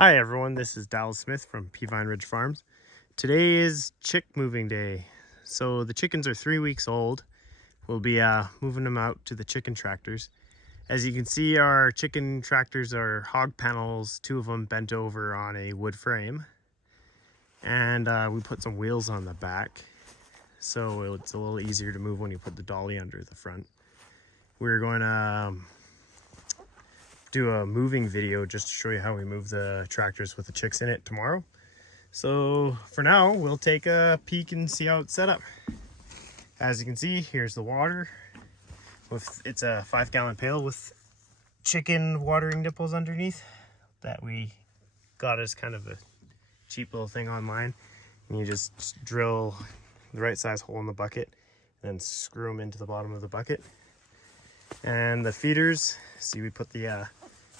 Hi everyone, this is Dallas Smith from Peavine Ridge Farms. Today is chick moving day. So the chickens are 3 weeks old. We'll be moving them out to the chicken tractors. As you can see, our chicken tractors are hog panels, 2 of them bent over on a wood frame. And we put some wheels on the back, so it's a little easier to move when you put the dolly under the front. We're going to do a moving video just to show you how we move the tractors with the chicks in it tomorrow. So for now, we'll take a peek and see how it's set up. As you can see, here's the water. It's a 5-gallon pail with chicken watering nipples underneath that we got as kind of a cheap little thing online. And you just drill the right size hole in the bucket and then screw them into the bottom of the bucket. And the feeders, see, we put the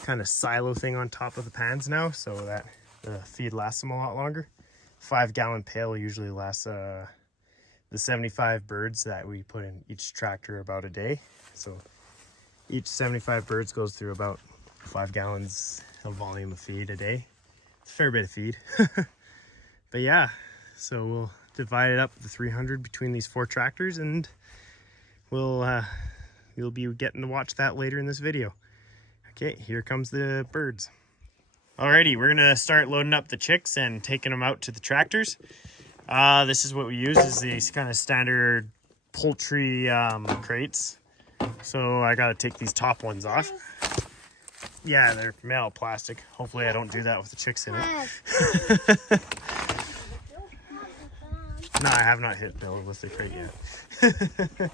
kind of silo thing on top of the pans now so that the feed lasts them a lot longer. 5-gallon pail usually lasts the 75 birds that we put in each tractor about a day. So each 75 birds goes through about 5 gallons of volume of feed a day. It's a fair bit of feed. But yeah, so we'll divide it up the 300 between these 4 tractors, and you'll be getting to watch that later in this video. Okay, here comes the birds. Alrighty, we're gonna start loading up the chicks and taking them out to the tractors. This is what we use, is these kind of standard poultry crates. So I gotta take these top ones off. Yeah, they're metal plastic. Hopefully I don't do that with the chicks in it. No, I have not hit Bill with the crate yet.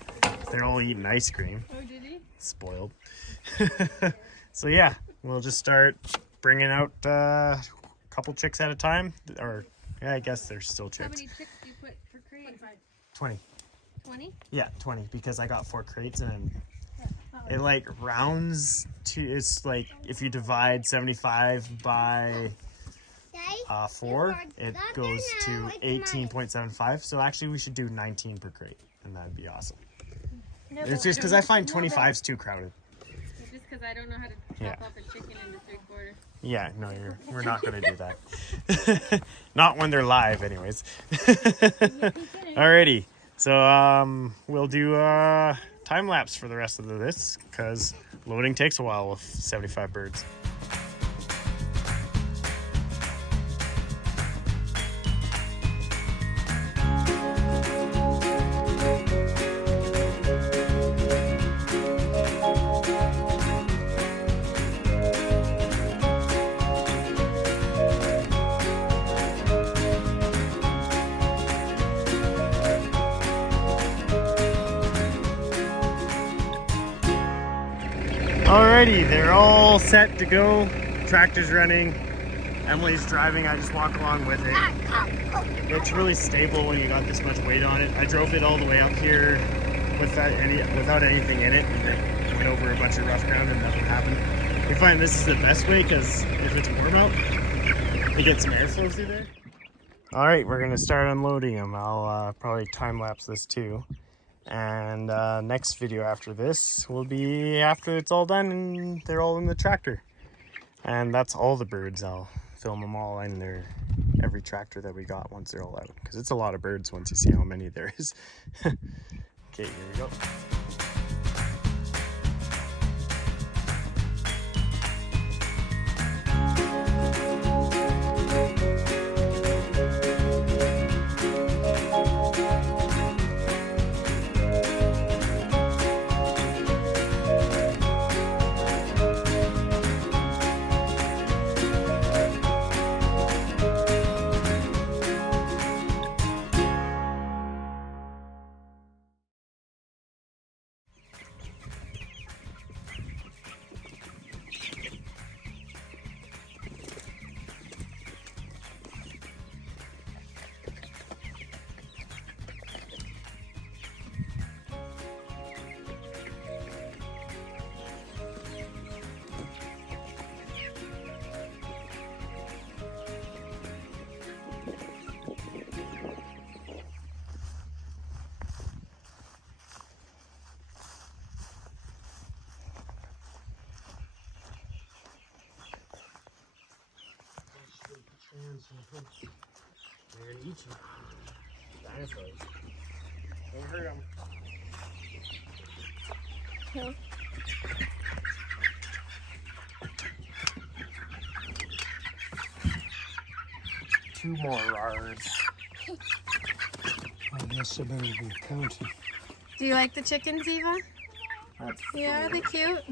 They're all eating ice cream. Oh, did he? Spoiled. So yeah, we'll just start bringing out a couple chicks at a time. Or yeah, I guess they're still chicks. How many chicks do you put per crate? 20. 20? Yeah, 20, because I got 4 crates, and it like rounds to, it's like if you divide 75 by 4, it goes to 18.75. So actually we should do 19 per crate, and that'd be awesome. No, It's just because I find 25 is too crowded. It's just because I don't know how to chop up a chicken into 3/4. Yeah, no, we're not going to do that. Not when they're live anyways. Alrighty, so we'll do time lapse for the rest of this, because loading takes a while with 75 birds. Alrighty, they're all set to go. Tractor's running. Emily's driving, I just walk along with it. It's really stable when you got this much weight on it. I drove it all the way up here without anything in it, and then went over a bunch of rough ground and nothing happened. We find this is the best way, because if it's warm out, you get some airflow through there. Alright, we're gonna start unloading them. I'll probably time lapse this too. And next video after this will be after it's all done and they're all in the tractor. And that's all the birds. I'll film them all in every tractor that we got once they're all out, because it's a lot of birds once you see how many there is. Okay, here we go. They're gonna eat you. Dinosaurs. Don't hurt them. No. 2 more rars. I guess I better be counting. Do you like the chickens, Eva? That's Yeah, are they cute?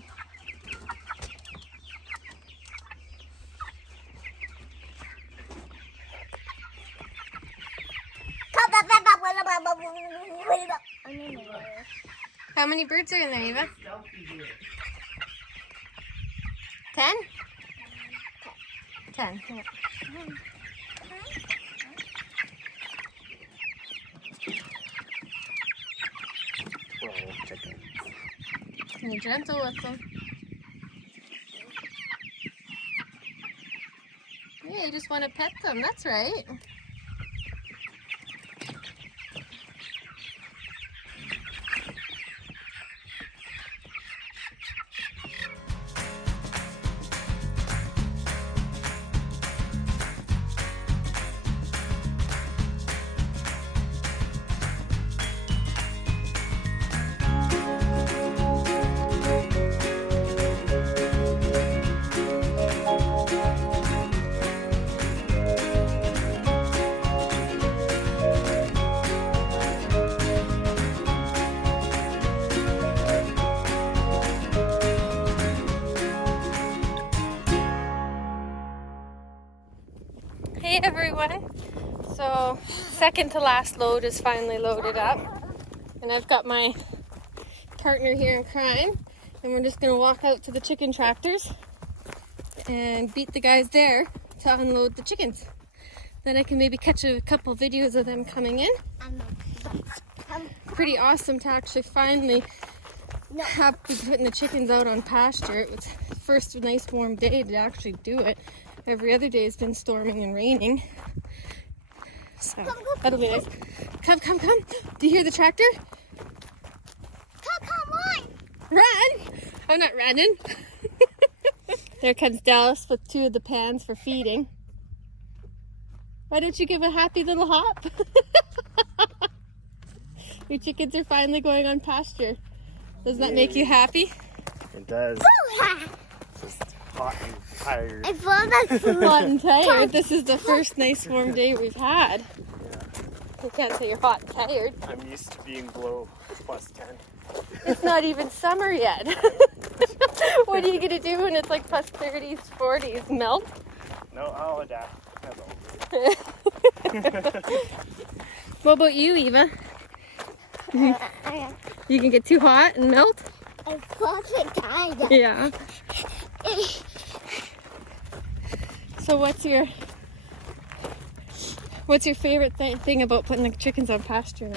How many birds are in there, Eva? 10? 10. Yeah. chicken. Be gentle with them. Yeah, you just want to pet them. That's right. Hey everyone! So, second to last load is finally loaded up. And I've got my partner here in crime. And we're just going to walk out to the chicken tractors and beat the guys there to unload the chickens. Then I can maybe catch a couple videos of them coming in. Pretty awesome to actually finally have be putting the chickens out on pasture. It was the first nice warm day to actually do it. Every other day has been storming and raining. So that'll be nice. Come, come, come. Do you hear the tractor? Come on! Run! I'm not running. There comes Dallas with 2 of the pans for feeding. Why don't you give a happy little hop? Your chickens are finally going on pasture. Does that make you happy? It does. Just hot and tired. Hot and tired. This is the first nice warm day we've had. Yeah. You can't say you're hot and tired. I'm used to being below +10. It's not even summer yet. What are you gonna do when it's like +30s, 40s? Melt? No, I'll adapt. That's all. What about you, Eva? You can get too hot and melt? I'm fucking tired. Yeah. So what's your favorite thing about putting the chickens on pasture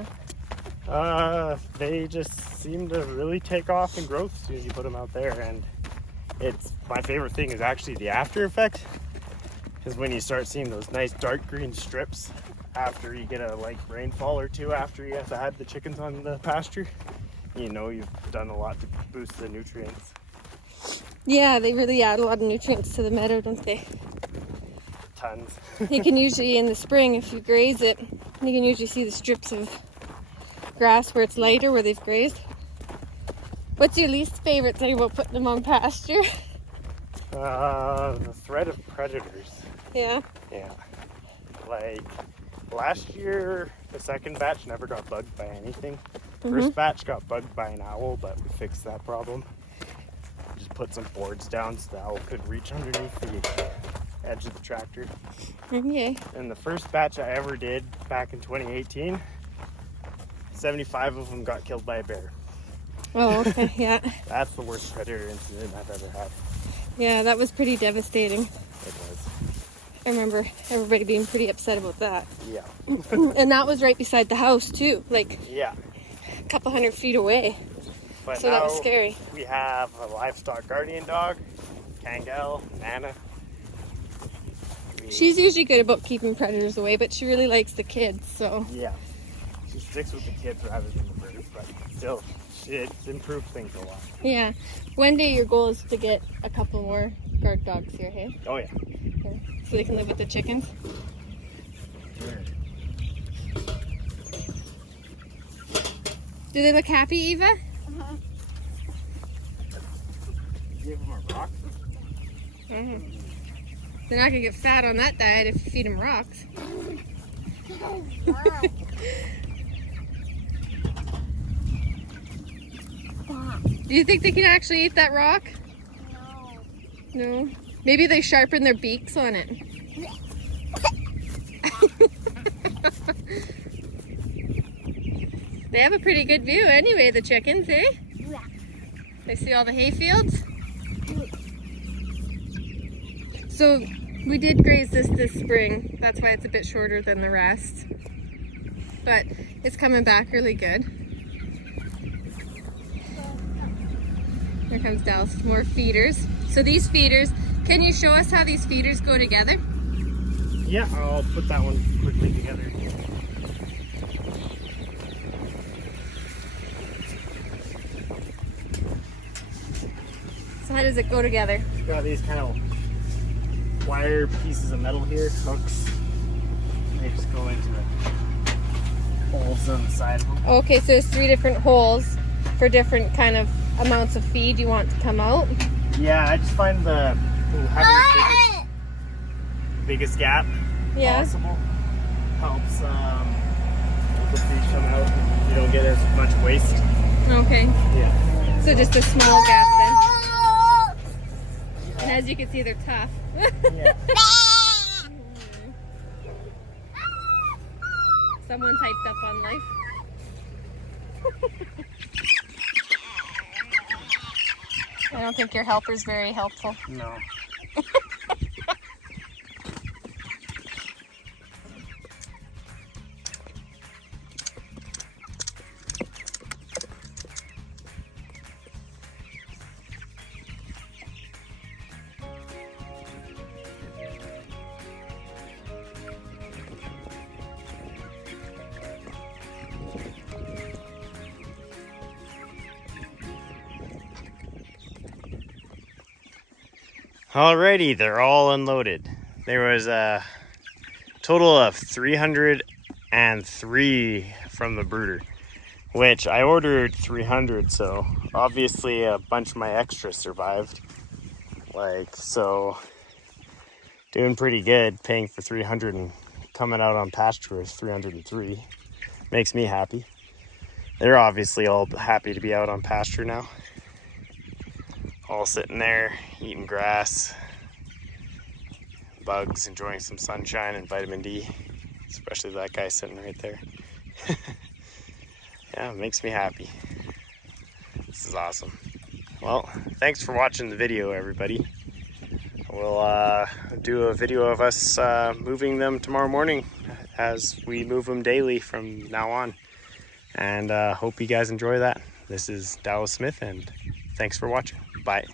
now? They just seem to really take off and grow as soon as you put them out there, and it's my favorite thing is actually the after effect, because when you start seeing those nice dark green strips after you get a like rainfall or two after you have had the chickens on the pasture, you know you've done a lot to boost the nutrients. Yeah, they really add a lot of nutrients to the meadow, don't they? Tons. You can usually, in the spring, if you graze it, you can usually see the strips of grass where it's lighter, where they've grazed. What's your least favorite thing about putting them on pasture? The threat of predators. Yeah. Yeah. Like last year, the second batch never got bugged by anything. First batch got bugged by an owl, but we fixed that problem. Just put some boards down so the owl couldn't reach underneath the edge of the tractor. Okay. And the first batch I ever did back in 2018, 75 of them got killed by a bear. Oh, okay, yeah. That's the worst predator incident I've ever had. Yeah, that was pretty devastating. It was. I remember everybody being pretty upset about that. Yeah. And that was right beside the house, too. Like, Yeah. a couple 100 feet away. But So that was scary. We have a livestock guardian dog, Kangol, Nana. She's usually good about keeping predators away, but she really likes the kids, so. Yeah. She sticks with the kids rather than the birds, but still, it's improved things a lot. Yeah. One day your goal is to get a couple more guard dogs here, hey? Oh yeah. Yeah. So they can live with the chickens. Do they look happy, Eva? Give them a rock. Mm. They're not gonna get fat on that diet if you feed them rocks. Do you think they can actually eat that rock? No. Maybe they sharpen their beaks on it. They have a pretty good view anyway, the chickens, eh? Yeah. They see all the hay fields. So we did graze this spring. That's why it's a bit shorter than the rest. But it's coming back really good. Here comes Dallas, more feeders. So these feeders, can you show us how these feeders go together? Yeah, I'll put that one quickly together. So how does it go together? Got these kind of wire pieces of metal here, hooks. They just go into the holes on the side of them. Okay, so there's 3 different holes for different kind of amounts of feed you want to come out. Yeah, I just find having the biggest gap possible helps the feed come out. You don't get as much waste. Okay, Yeah. so just a small gap then. And as you can see, they're tough. Yeah. Someone's hyped up on life. I don't think your helper's very helpful. No. Alrighty, they're all unloaded. There was a total of 303 from the brooder, which I ordered 300, so obviously a bunch of my extras survived. So doing pretty good, paying for 300 and coming out on pasture with 303. Makes me happy. They're obviously all happy to be out on pasture now. All sitting there, eating grass, bugs, enjoying some sunshine and vitamin D, especially that guy sitting right there. Yeah, it makes me happy. This is awesome. Well, thanks for watching the video, everybody. We'll do a video of us moving them tomorrow morning as we move them daily from now on. And hope you guys enjoy that. This is Dallas Smith, and thanks for watching. Bye.